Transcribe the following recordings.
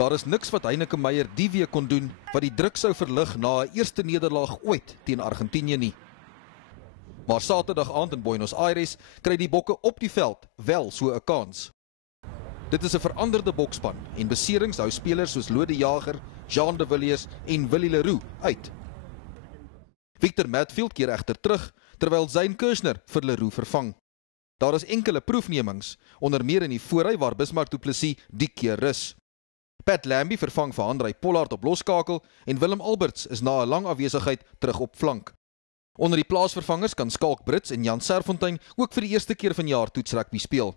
Daar is niks wat Heineke Meyer die week kon doen wat die druk sou verlig na 'n eerste nederlaag ooit teen Argentinië nie. Maar Saterdag aand in Buenos Aires kry die bokke op die veld wel so 'n kans. Dit is 'n veranderde bokspan en beserings hou spelers soos Lode Jager, Jean de Villiers en Willie Leroux uit. Victor Matfield keer egter terug, terwyl Zane Kirshner vir Leroux vervang. Daar is enkele proefnemings, onder meer in die voorry waar Bismarck du Plessis die keer rus. Pat Lambie vervang vir Andrei Pollard op loskakel en Willem Alberts is na 'n lang afwesigheid terug op flank. Onder die plaasvervangers kan Skalk Brits en Jan Serfontein ook vir die eerste keer vanjaar toetsrugby speel.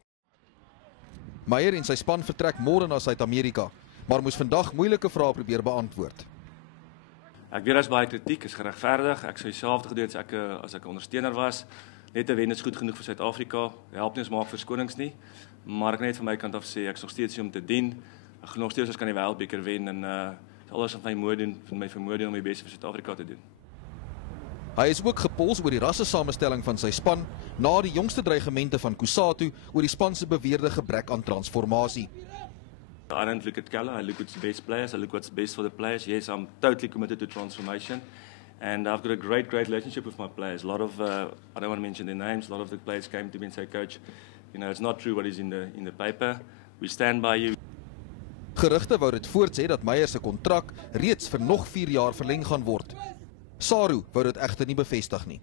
Meyer en sy span vertrek môre na Suid-Amerika, maar moes vandag moeilike vrae probeer beantwoord. Ek weet as baie kritiek is geregverdig. Ek sou dieselfde gedoen as ek 'n ondersteuner was. Net 'n wen is goed genoeg vir Suid-Afrika. Help nie ons maak verskonings nie, maar ek kan net van my kant af sê ek is nog steeds hier om te dien. Ek glo nog steeds ons kan die wêreldbeker wen en alles wat my vermoë doen om die beste vir Suid-Afrika te doen. Hy is ook gepols oor die rassesamenstelling van sy span na die jongste dreigemente van Kusatu oor die span se beweerde gebrek aan transformasie. I don't look at colour, I look at the best players, I look what's best for the players. Yes, I'm totally committed to transformation and I've got a great relationship with my players. A lot of, I don't want to mention their names, a lot of the players came to me and said, Coach, it's not true what is in the paper, we stand by you. Gerugte wou dit voortsê dat Meyer se kontrak reeds vir nog 4 jaar verleng gaan word. Saru wou dit egter nie bevestig nie.